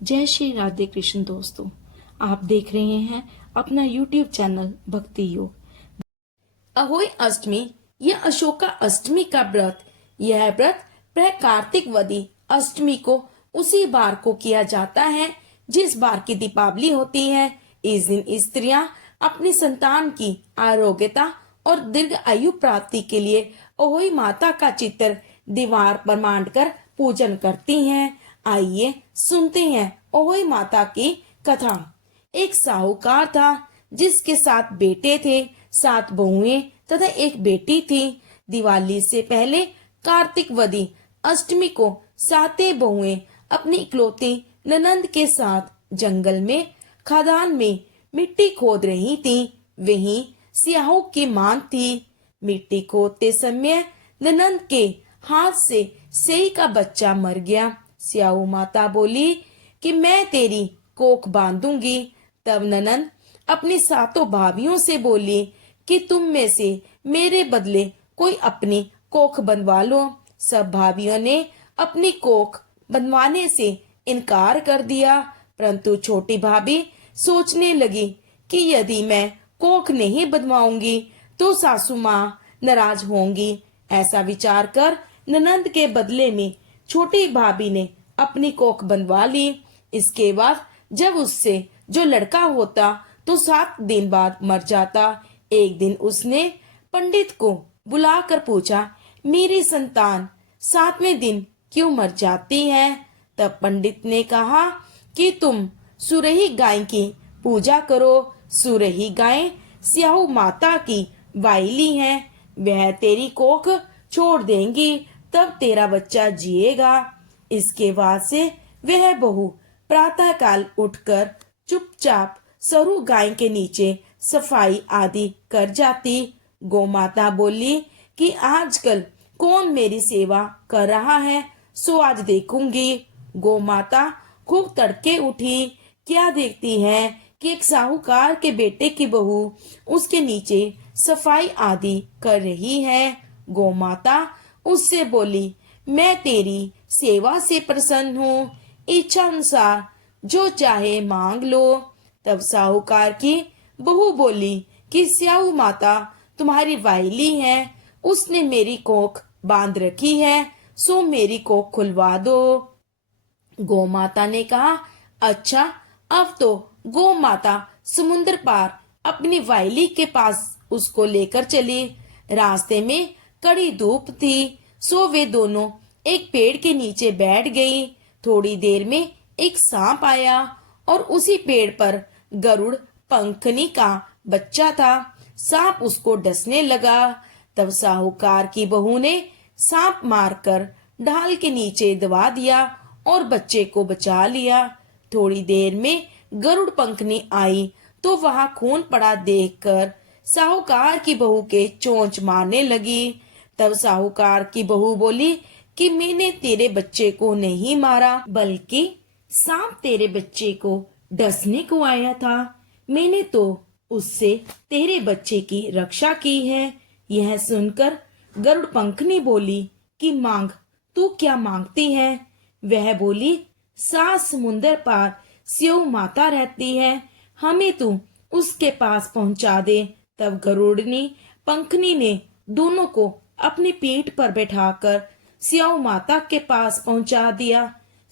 जय श्री राधे कृष्ण दोस्तों, आप देख रहे हैं अपना YouTube चैनल भक्ति योग। अहोई अष्टमी या अशोका अष्टमी का व्रत, यह व्रत प्राय कार्तिक वदी अष्टमी को उसी बार को किया जाता है जिस बार की दीपावली होती है। इस दिन स्त्रियां अपनी संतान की आरोग्यता और दीर्घ आयु प्राप्ति के लिए अहोई माता का चित्र दीवार पर मांडकर पूजन करती हैं। आइए सुनते हैं अहोई माता की कथा। एक साहूकार था जिसके 7 बेटे थे, 7 बहुएं तथा एक बेटी थी। दिवाली से पहले कार्तिक वदी अष्टमी को 7 बहुएं अपनी इकलौती ननंद के साथ जंगल में खदान में मिट्टी खोद रही थी। वहीं स्याहू की मांग थी। मिट्टी खोदते समय ननंद के हाथ से सेई का बच्चा मर गया। स्याहू माता बोली कि मैं तेरी कोख बांधूंगी। तब ननंद अपनी 7 भाभियों से बोली कि तुम में से मेरे बदले कोई अपनी कोख बनवा लो। सब भाभियों ने अपनी कोख बनवाने से इनकार कर दिया, परंतु छोटी भाभी सोचने लगी कि यदि मैं कोख नहीं बनवाऊंगी तो सासू माँ नाराज होंगी। ऐसा विचार कर ननंद के बदले में छोटी भाभी ने अपनी कोख बनवा ली। इसके बाद जब उससे जो लड़का होता तो 7 दिन बाद मर जाता। एक दिन उसने पंडित को बुलाकर पूछा, मेरी संतान 7वें दिन क्यों मर जाती है? तब पंडित ने कहा कि तुम सुरही गाय की पूजा करो। सुरही गाय स्याहू माता की वाइली है, वह तेरी कोख छोड़ देंगी, तब तेरा बच्चा जिएगा। इसके बाद से वह बहू प्रातः काल उठकर चुपचाप सरू गाय के नीचे सफाई आदि कर जाती। गौ माता बोली कि आजकल कौन मेरी सेवा कर रहा है, सो आज देखूंगी। गौ माता खूब तड़के उठी। क्या देखती है कि एक साहूकार के बेटे की बहू उसके नीचे सफाई आदि कर रही है। गौ माता उससे बोली, मैं तेरी सेवा से प्रसन्न हूँ, इच्छा अनुसार जो चाहे मांग लो। तब साहूकार की बहू बोली कि स्याहू माता तुम्हारी वाइली है, उसने मेरी कोख बांध रखी है, सो मेरी कोख खुलवा दो। गौ माता ने कहा, अच्छा। अब तो गौ माता समुद्र पार अपनी वाइली के पास उसको लेकर चली। रास्ते में कड़ी धूप थी, सो वे दोनों एक पेड़ के नीचे बैठ गई। थोड़ी देर में एक सांप आया और उसी पेड़ पर गरुड़ पंखनी का बच्चा था। सांप उसको डसने लगा। तब साहूकार की बहू ने सांप मारकर ढाल के नीचे दबा दिया और बच्चे को बचा लिया। थोड़ी देर में गरुड़ पंखनी आई तो वहां खून पड़ा देखकर साहूकार की बहू के चोंच मारने लगी। तब साहूकार की बहू बोली कि मैंने तेरे बच्चे को नहीं मारा, बल्कि सांप तेरे बच्चे को डसने को आया था। मैंने तो उससे तेरे बच्चे की रक्षा की है। यह सुनकर गरुड़ पंखनी बोली कि मांग, तू क्या मांगती है? वह बोली, 7 समुंदर पार स्याहू माता रहती है, हमें तू उसके पास पहुंचा दे। तब गरुड़नी पंखनी ने दोनों को अपनी पीठ पर बैठाकर स्याहू माता के पास पहुंचा दिया।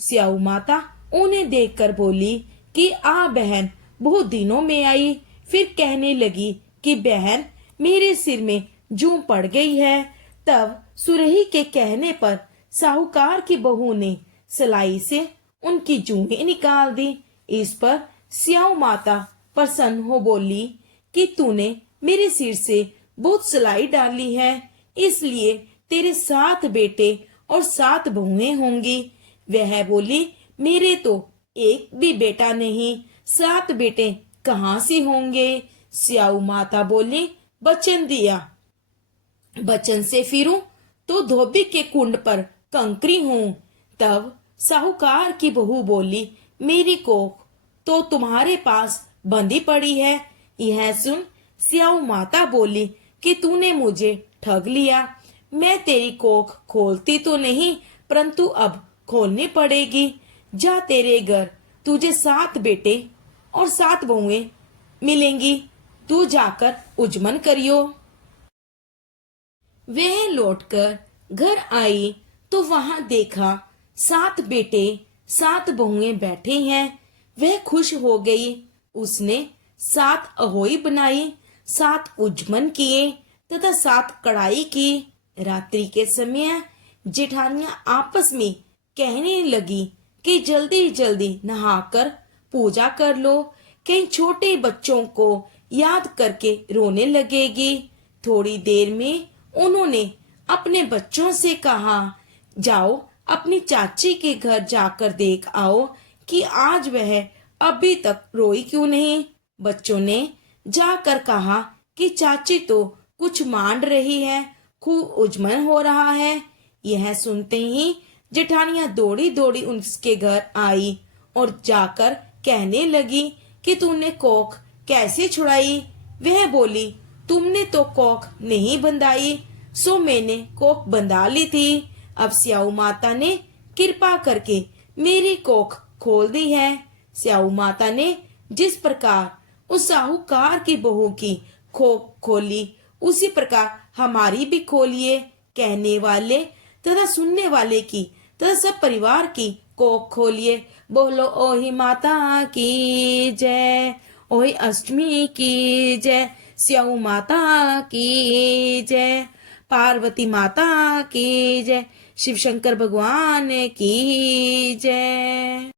स्याहू माता उन्हें देखकर बोली कि आ बहन, बहुत दिनों में आई। फिर कहने लगी कि बहन, मेरे सिर में जूं पड़ गई है। तब सुरही के कहने पर साहूकार की बहू ने सलाई से उनकी जूंहें निकाल दी। इस पर स्याहू माता प्रसन्न हो बोली कि तूने मेरे सिर से बहुत सलाई डाली है, इसलिए तेरे 7 बेटे और 7 बहुएं होंगी। वह बोली, मेरे तो एक भी बेटा नहीं, 7 बेटे कहाँ से होंगे? स्याहू माता बोली, वचन दिया, वचन से फिरूं तो धोबी के कुंड पर कंकरी हूँ। तब साहूकार की बहू बोली, मेरी कोख तो तुम्हारे पास बंधी पड़ी है। यह सुन स्याहू माता बोली कि तूने मुझे ठग लिया। मैं तेरी कोख खोलती तो नहीं, परंतु अब खोलनी पड़ेगी। जा तेरे घर तुझे 7 बेटे और 7 बहुएं मिलेंगी, तू जाकर उजमन करियो। वह लौटकर घर आई तो वहां देखा 7 बेटे 7 बहुएं बैठे हैं। वह खुश हो गई। उसने 7 अहोई बनाई, 7 उजमन किए तथा 7 कढ़ाई की। रात्रि के समय जेठानियां आपस में कहने लगी कि जल्दी जल्दी नहाकर पूजा कर लो, कहीं छोटे बच्चों को याद करके रोने लगेगी। थोड़ी देर में उन्होंने अपने बच्चों से कहा, जाओ अपनी चाची के घर जाकर देख आओ कि आज वह अभी तक रोई क्यों नहीं। बच्चों ने जाकर कहा कि चाची तो कुछ मांड रही है, खूब उजमन हो रहा है। यह सुनते ही जेठानियां दौड़ी दौड़ी उसके घर आई और जाकर कहने लगी कि तूने कोख कैसे छुड़ाई। वह बोली, तुमने तो कोख नहीं बंधाई, सो मैंने कोख बंधा ली थी। अब स्याऊ माता ने कृपा करके मेरी कोख खोल दी है। स्याऊ माता ने जिस प्रकार उस साहूकार की बहू की कोख खोली, उसी प्रकार हमारी भी खोलिए। कहने वाले तथा सुनने वाले की तथा सब परिवार की कोख खोलिए। बोलो ओही माता की जय, ओही अष्टमी की जय, स्याऊ माता की जय, पार्वती माता की जय, शिव शंकर भगवान की जय।